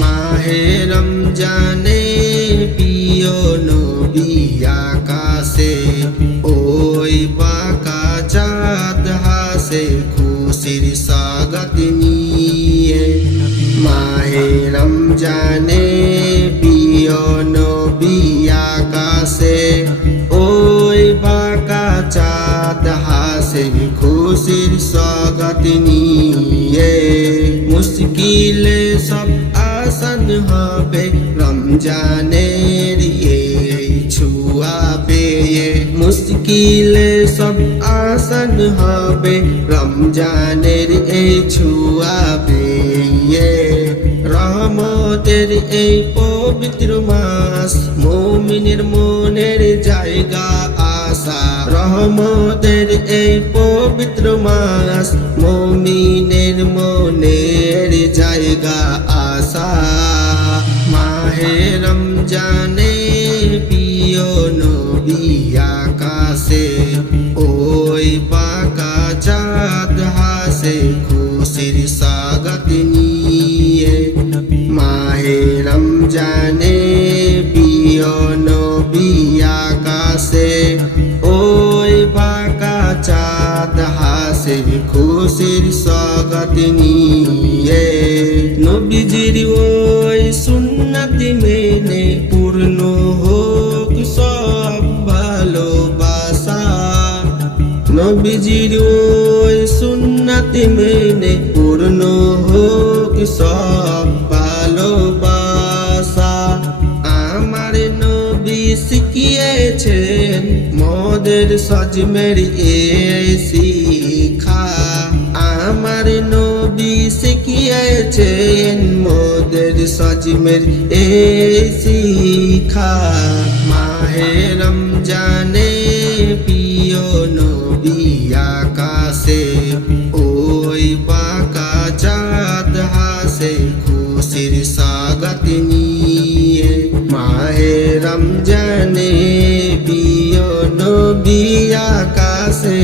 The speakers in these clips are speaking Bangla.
মাহে রমজানে প্রিয় নবী আকাশে ওই বাঁকা চাঁদ হাসে খুশির স্বাগত নিয়ে। মাহে রমজানে প্রিয় নবী আকাশে ওই বাঁকা চাঁদ হাসে খুশির স্বাগত নিয়ে। মুশকিলে সব আসান হবে রমজানের এই ছুয়া পেয়ে। মুশকিলে সব আসান হবে রমজানের এই ছুয়া পেয়ে। রহমতের এই পবিত্র মাস মুমিনের মনের জায়গা আশা। রহমতের এই পবিত্র মাস মুমিনের মনের জায়গা আশা। মাহে রমজানে প্রিয় নবী আকাশে ওই বাঁকা চাঁদ হাসে খুশির স্বাগত নিয়ে। মাহে রমজানে প্রিয় নবী আকাশে ওই বাঁকা চাঁদ হাসে খুশির স্বাগত নিয়ে। নবীজির ওই সুন্নত মেনে পূর্ণ হোক সব ভালোবাসা। নবীজির ওই সুন্নত মেনে পূর্ণ হোক সব ভালোবাসা। আমার নবী শিখিয়েছেন মোদের সজমের এই শিক্ষা। আমার নবী শিখিয়েছেন মোদের সজমের এই শিক্ষা। মাহে রমজানে প্রিয় নবী আকাশে ওই বাঁকা চাঁদ হাসে খুশির স্বাগত নিয়ে। মাহে রমজানে প্রিয় নবী আকাশে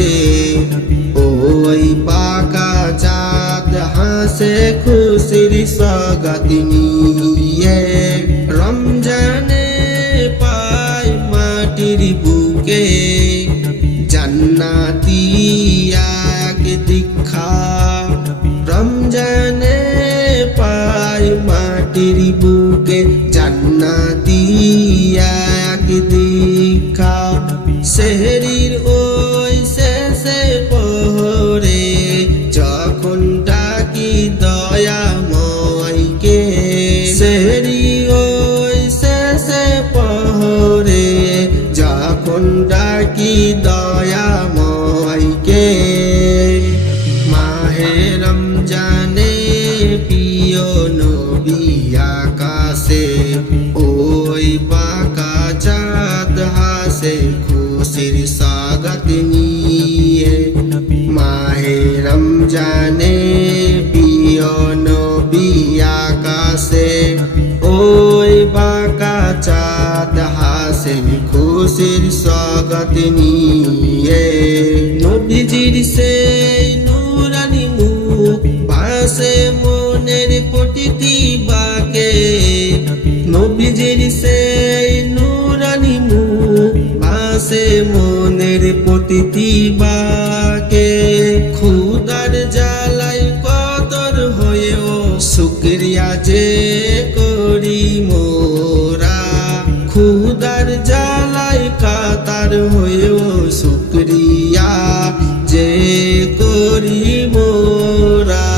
ওই বাঁকা চাঁদ হাসে খুশির স্বাগত নিয়ে। রমজানে পায় মাটির বুকে জান্নাতি এক দীক্ষা। রমজানে পায় মাটির বুকে জান্নাতি এক দীক্ষা। সেহরির ওই শেষে পহরে যখন ডাকি দয়াময়কে। সেহরি ওই শেষে পহরে যখন ডাকি দয়াময়কে। মাহে রমজানে প্রিয় নবী আকাশে ওই বাঁকা চাঁদ হাসে খুশির স্বাগত নিয়ে। মাহে রমজানে প্রিয় নবী আকাশে ওই বাঁকা চাঁদ হাসে খুশির স্বাগত নিয়ে। নবীজির সেই নুরানি মুখ ভাসে মনের প্রতিটি বাঁকে। নবীজির সেই নুরানি মুখ ভাসে মনের প্রতিটি বাঁকে। খুদার জ্বালাই কদর হয়েও শুকরিয়া যে করি মোরা। খুদার জ্বালাই কাতার হয়েও শুকরিয়া যে করি মোরা।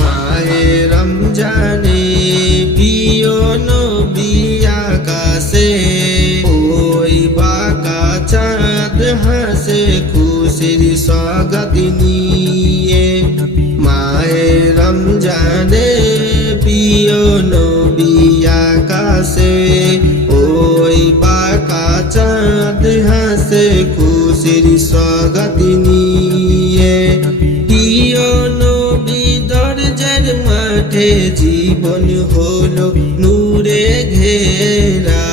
মাহে রমজানে প্রিয় নবী আকাশে ওই বাঁকা চাঁদ হাসে খুশির স্বাগত নিয়ে। মাহে রমজানে প্রিয় নবী আকাশে ওই বাঁকা চাঁদ হাসে খুশির স্বাগত নিয়ে। প্রিয় নবী দরজার মাঠে জীবন হলো নূরে ঘেরা।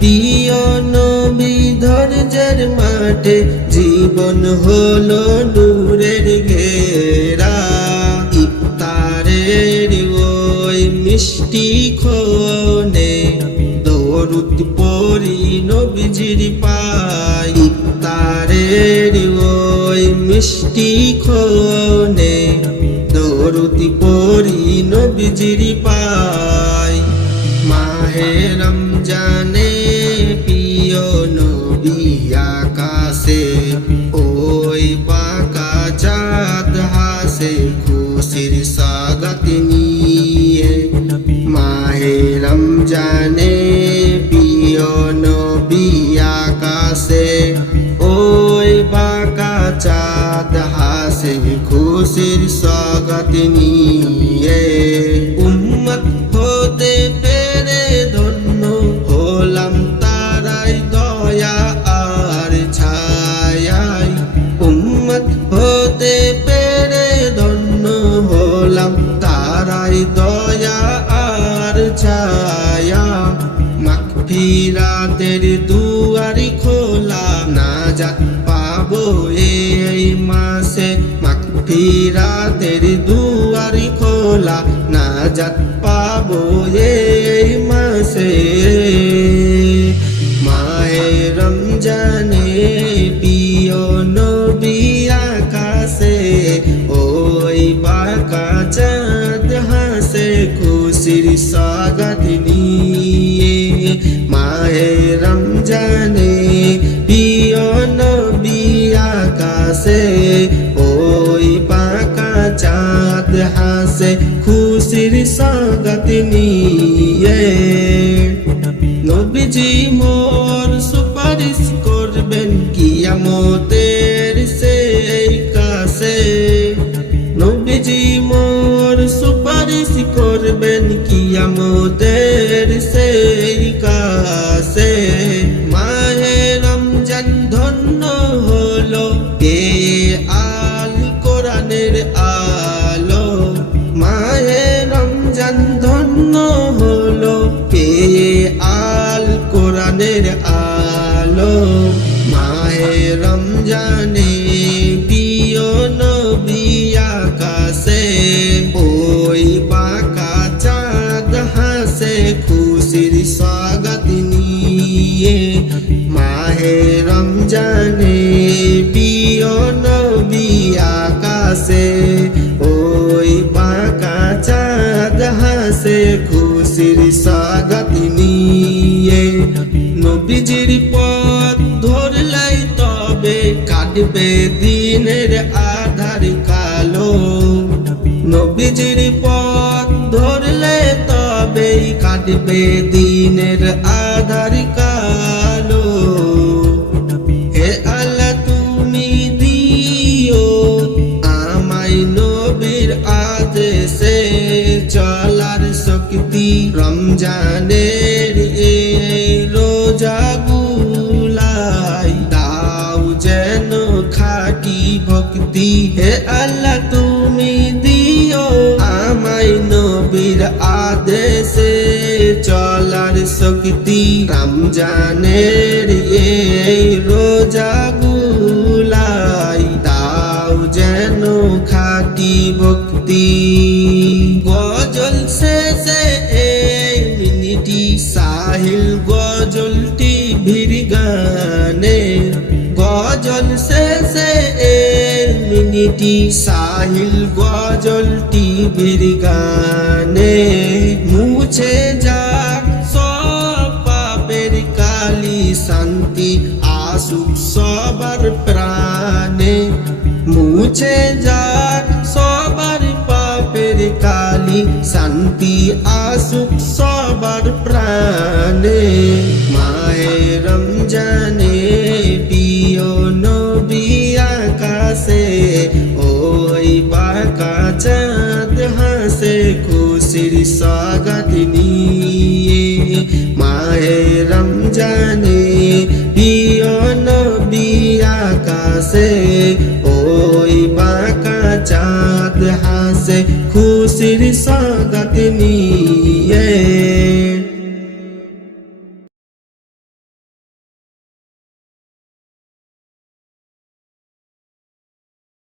প্রিয় নবী দরজার মাঠে জীবন হলো নূরের ঘেরা। ইফতারের ওই ওই মিষ্টি ক্ষণে দরুদ পড়ি নবীজির পায় ইফতারের ওই মিষ্টি ক্ষণে দরুদ পড়ি নবীজির পায় মাহে রমজানে প্রিয় নবী আকাশে ওই পাকা চাঁদ হাসে খুশির স্বাগত নিয়ে মাহে রমজানে প্রিয় নবী আকাশে ওই পাকা চাঁদ হাসে খুশির স্বাগত নিয়ে উম্মত হতে পেরে ধন্য হলাম তারাই দয়া আর ছায়ায় উম্মত হতে পেরে ধন্য হলাম তারাই দয়া আর ছায়া মাগফিরাতের দুয়ারি খোলা নাজাত পাবো এই মাসে মাগফিরাতের দুয়ারি খোলা নাজাত পাবো এই মাসে মাহে রমজানে প্রিয় নবী আকাশে ওই বাঁকা চাঁদ হাসে খুশির স্বাগত নিয়ে মাহে রমজানে প্রিয় নবী আকাশে ওই বাঁকা চাঁদ হাসে খুশির স্বাগত নিয়ে নবীজি মোর সুপারিশ করবেন কিয়ামতের সেই কাছে নবীজি মোর সুপারিশ করবেন কিয়ামতের সেই কাছে মাহে রমজান ধন্য হলো আল কোরআনের আলো মাহে রমজান ধন্য হলো আল কোরআনের আলো মাহে রমজানে প্রিয় নবী আকাশে ওই বাঁকা চাঁদ হাসে খুশির স্বাগত নিয়ে মাহে রমজানে প্রিয় নবী আকাশে ওই বাঁকা চাঁদ হাসে খুশির স্বাগত নিয়ে নবীজির পথ ধরলাই তবে কাটবে দিনের আধার কালো নবীজির পথ ধরলে তবে কাটবে দিনের আধার কালো হে আল্লাহ তুমি দিও আমায় নবীর আদেশে চলার শক্তি রমজানের এই রোজা গুলাই দাও যেন খাঁটি ভক্তি হে আল্লাহ তুমি দিও আমায় নবীর আদেশে চলার শক্তি রমজানের এই রোজা গুলাই দাও যেন খাঁটি ভক্তি গজল শেষে এই মিনিটি সাহিল গজলটি ভির গানে গজল শেষে এই মিনিটি সাহিল গজলটি ভির গানে মুছে যাক সব পাপের কালি শান্তি আসুক সবার প্রাণে মুছে যাক সবার পাপের কালি শান্তি আসুক সবার প্রাণে মাহে রমজানে প্রিয় নবী আকাশে ওই বাঁকা চাঁদ হাসে খুশির স্বাগত নিয়ে মাহে রমজানে প্রিয় নবী আকাশে